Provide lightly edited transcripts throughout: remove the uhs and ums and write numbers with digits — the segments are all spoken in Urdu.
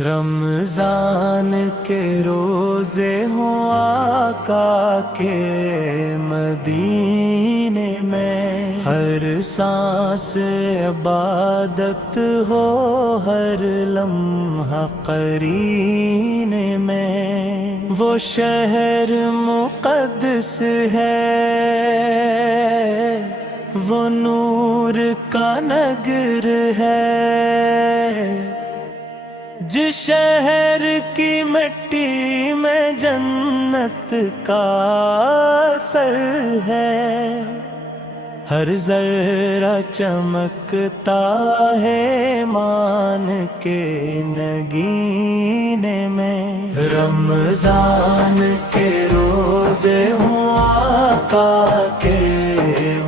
رمضان کے روزے ہوں آقا کے مدینے میں، ہر سانس عبادت ہو، ہر لمحہ قرینے میں۔ وہ شہر مقدس ہے، وہ نور کا نگر ہے، جس شہر کی مٹی میں جنت کا اثر ہے۔ ہر ذرہ چمکتا ہے ایمان کے نگینے میں۔ رمضان کے روزے ہوں آقا کے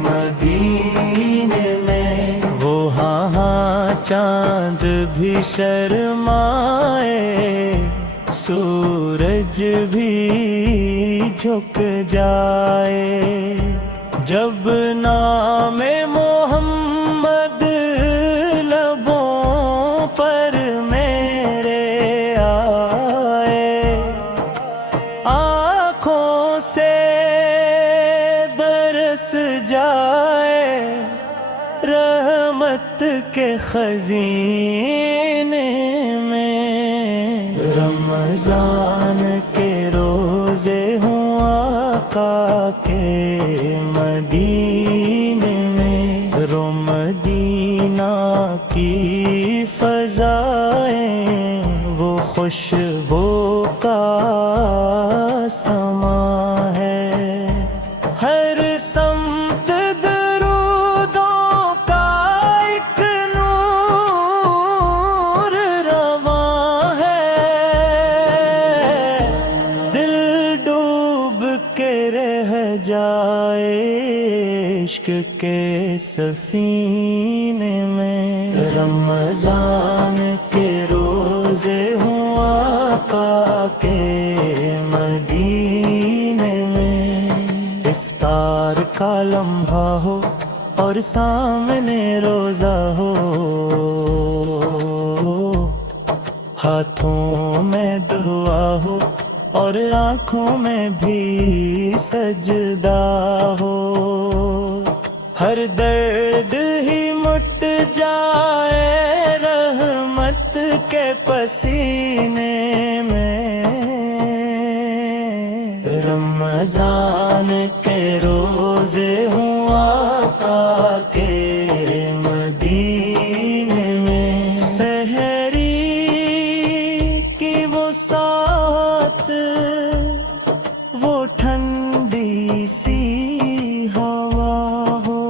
مدینے میں، وہاں چاند بھی شرمائے، سورج بھی جھک جائے، جب نام محمد لبوں پر میرے آئے، آنکھوں سے برس جائے رحمت کے خزینے میں۔ رمضان کے روزے ہوں آقا کے مدینے میں، رو مدینہ کی فضائیں، وہ خوشبو کا سماں ہے، ہر سمت درودوں کا ایک نور رواں ہے، دل ڈوب کے رہ جائے عشق کے سفینے میں۔ رمضان کے روزے ہوں آقا کے مدینے میں، افطار کا لمحہ ہو اور سامنے روزہ ہو، ہاتھوں میں دعا ہو اور آنکھوں میں بھی سجدہ ہو، ہر درد ہی مٹ جائے رحمت کے پسینے میں۔ رمضان کے روزے ہوں آقا کے مدینے میں، سحری کی وہ ساتھ، وہ ٹھنڈی سی ہوا ہو،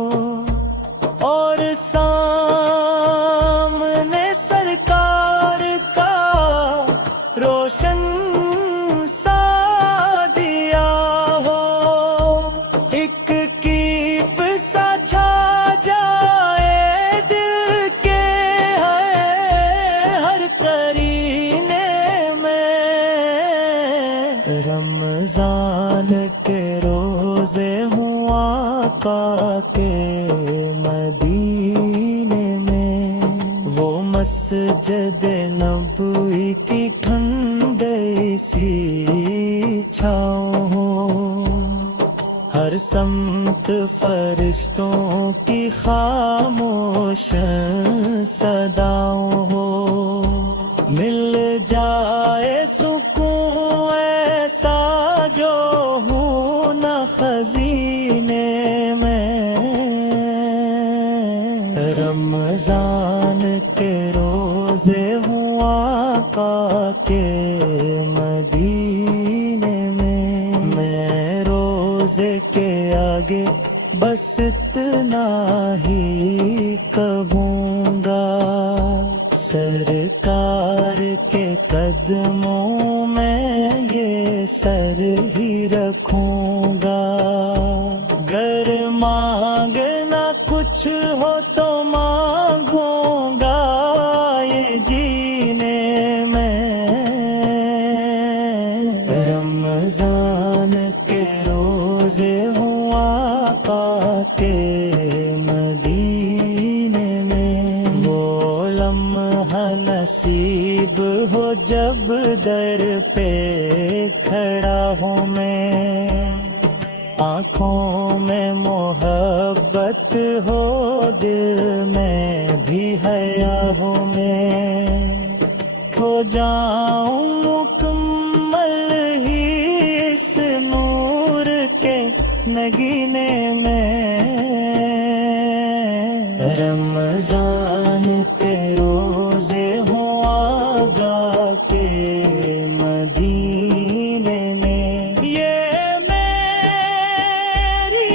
اور سامنے سرکار کا روشن سا دیا ہو، ایک کیف سا چھا جائے دل کے ہر قرینے میں۔ رمضان کے روزے ہوں آقا کے مدینے میں، وہ مسجد نبوی کی ٹھنڈی سی چھاؤں ہو، ہر سمت فرشتوں کی خاموش صداؤں ہو، مل جائے سکون ایسا جو ہو نہ خزینے میں۔ رمضان کے روزے ہوں آقا کے مدینے میں روزے کے آگے بس اتنا ہی کہوں گا، سرکار کے قدموں میں یہ سر ہی رکھوں گا، گر مانگنا کچھ ہو تو مانگوں گا یہ جینے میں۔ رمضان کے روزے ہوں آقا کے مدینے میں، وہ لمحہ نصیب نصیب ہو جب در پہ کھڑا ہوں میں، آنکھوں میں محبت ہو دل میں بھی حیا ہو میں، کھو جاؤں مکمل ہی اس نور کے نگینے میں، رمضان کے روزے ہوں آگاہ کے مدینے میں، یہ میری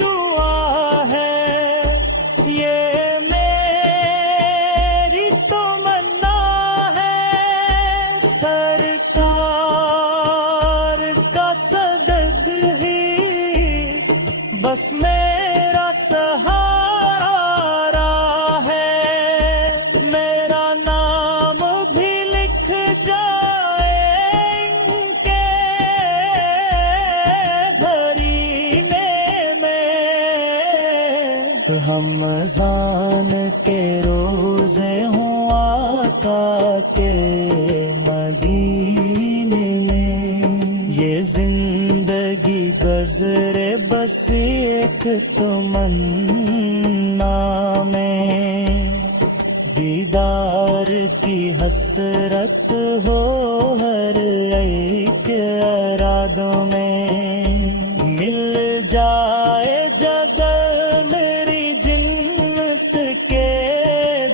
دعا ہے، یہ میری تمنا ہے، سرکار کا صدد ہی بس میرا سہارا رہا ہے، میرا نام بھی لکھ جائے ان کے گھرینے میں، رمضان کے روزے ہوں آقا کے مدینے میں، یہ زندگی گزرے بس ایک تمنا میں، دیدار کی حسرت ہو ہر ایک ارادوں میں، مل جائے جگہ میری جنت کے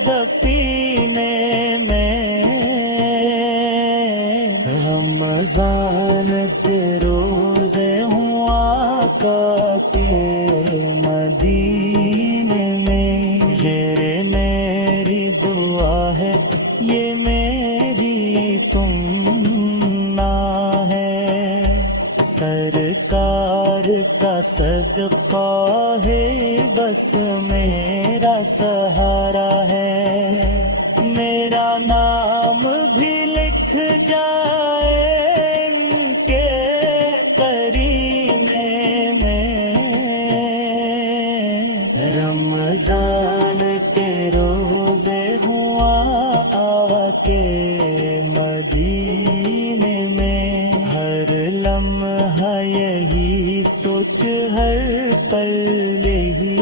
دفینے میں، رمضان کے روزے ہوں آقا کے مدینے میں، یہ میری دعا ہے، یہ میری تمنا ہے، سرکار کا صدقہ ہے بس میرا سہارا ہے، میرا نام بھی لکھ جائے ان کے قرینے میں، رمضان کے روزے ہوا آ کے مدینے میں، ہر لمحہ یہی سوچ ہر پل یہی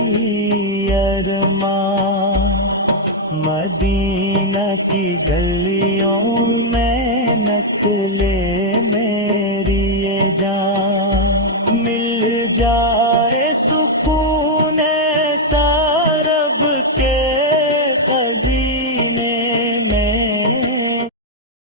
ارمان، مدینہ کی گلی